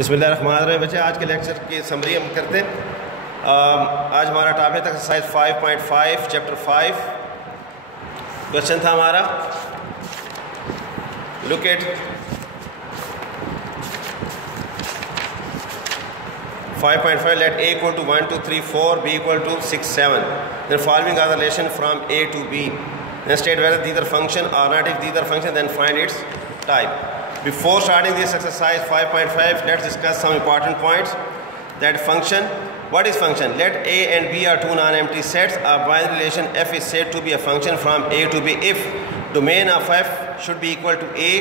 बिस्मिल्लाहिर्रहमानिर्रहीम। बच्चे आज के लेक्चर की समरी हम करते हैं। आज हमारा टॉपिक था एक्सरसाइज 5.5 चैप्टर 5। क्वेश्चन था हमारा, look at 5.5, let a equal to 1 2 3 4, b equal to 6 7, then following are the relation from a to b, then state whether these are function or not. If these are function, then find its type. Before starting this exercise 5.5, let's discuss some important points. That function, what is function? Let a and b are two non-empty sets. A binary relation f is said to be a function from a to b if domain of f should be equal to a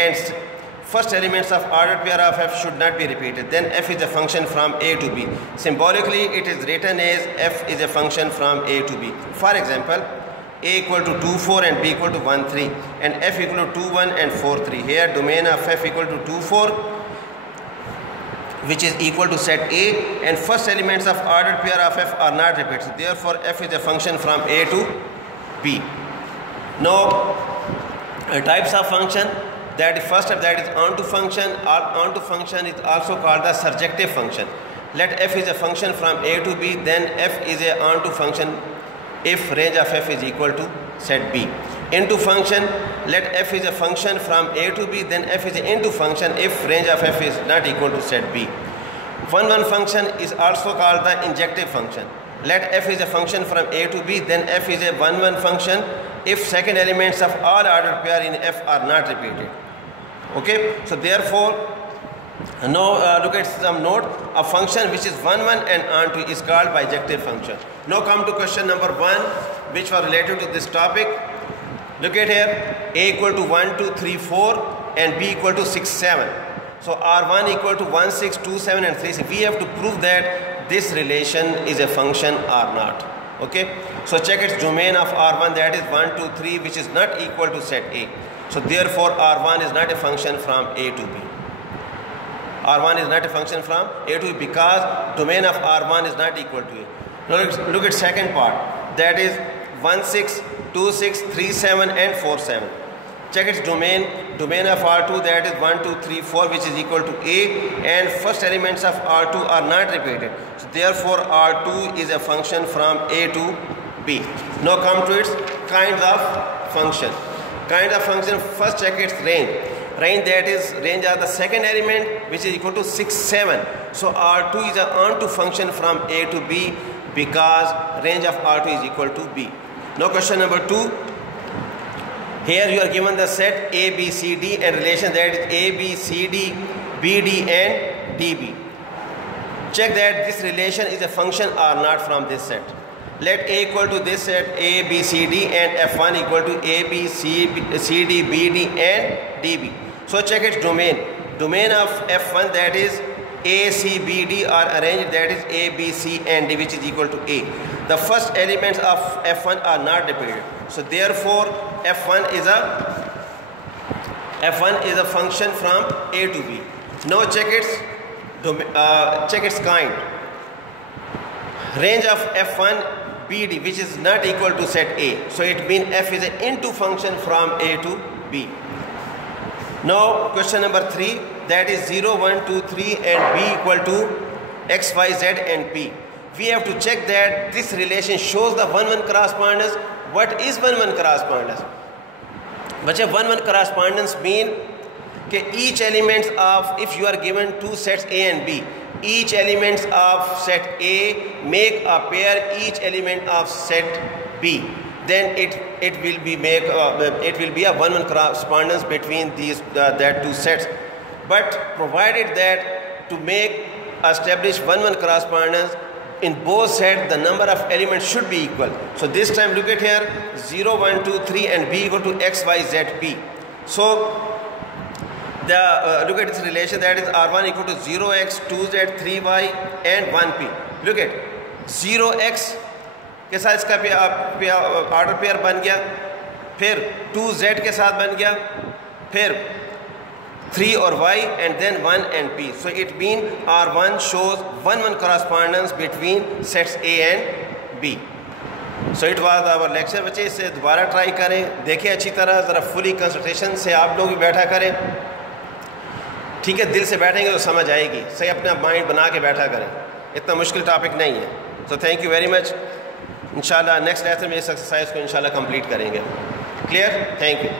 and first elements of ordered pair of f should not be repeated. Then f is a function from a to b. Symbolically, it is written as f is a function from a to b. For example, a equal to 2 4 and b equal to 1 3 and f equal to 2 1 and 4 3. Here domain of f equal to 2 4, which is equal to set a, and first elements of ordered pair of f are not repeated. Therefore f is a function from a to b. Now types of function, that first of that is onto function. Onto function is also called the surjective function. Let f is a function from a to b, then f is a onto function if range of f is equal to set b. Into function, let f is a function from a to b, then f is a into function if range of f is not equal to set b. One function is also called the injective function. Let f is a function from a to b, then f is a one function if second elements of all ordered pair in f are not repeated. Okay, so therefore now look at some note. A function which is 1 1 and onto is called bijective function. Now come to question number 1, which was related to this topic. Look at here, a equal to 1 2 3 4 and b equal to 6 7. So r1 equal to 1 6 2 7 and 3 6. We have to prove that this relation is a function or not. Okay, so check its domain of r1, that is 1 2 3, which is not equal to set a. So therefore r1 is not a function from a to b. R1 is not a function from a to b because domain of R1 is not equal to a. Now look at second part, that is 1 6 2 6 3 7 and 4 7. Check its domain of R2, that is 1 2 3 4, which is equal to a, and first elements of R2 are not repeated. So therefore R2 is a function from a to b. Now come to its kinds of function. Kind of function, first check its range. Range, that is range of the second element, which is equal to 6 7. So R2 is an onto function from a to b because range of R2 is equal to b. Now question number 2. Here you are given the set a b c d and relation, that is a b c d b d and db. Check that this relation is a function or not from this set. Let a equal to this set a b c d and f1 equal to a b c d b d and db. So check its domain. Domain of f1, that is a c b d are arranged, that is a b c and d, which is equal to a. The first elements of f1 are not repeated. So therefore f1 is a function from a to b. Now check its kind. Range of f1 bd, which is not equal to set a. So it means f is an into function from a to b. Now question number 3, that is 0 1 2 3 and b equal to x y z and p. We have to check that this relation shows the 1 1 correspondence. What is 1 1 correspondence? Bachcha, 1 1 correspondence mean that each element of, if you are given two sets a and b, each elements of set a make a pair each element of set b, then it will be a 1 1 correspondence between these that two sets. But provided that to establish 1 1 correspondence in both sets, the number of elements should be equal. So this time look at here, 0 1 2 3 and b equal to x y z p. So look at this relation, that is r1 equal to 0x 2z 3y and 1p. Look at 0x के साथ इसका order pair बन गया, फिर 2z के साथ बन गया, फिर 3 और y and then 1 and p. So it means R1 shows 1 1 correspondence between sets A and B. So it was our lecture. बच्चे इसे दोबारा ट्राई करें, देखें अच्छी तरह, ज़रा फुली कंसंट्रेशन से आप लोग भी बैठा करें. ठीक है, दिल से बैठेंगे तो समझ आएगी, सही अपना माइंड बना के बैठा करें, इतना मुश्किल टॉपिक नहीं है। So thank you very much. इंशाल्लाह नेक्स्ट लेसन में इस एक्सरसाइज को इंशाल्लाह कंप्लीट करेंगे। क्लियर? Thank you.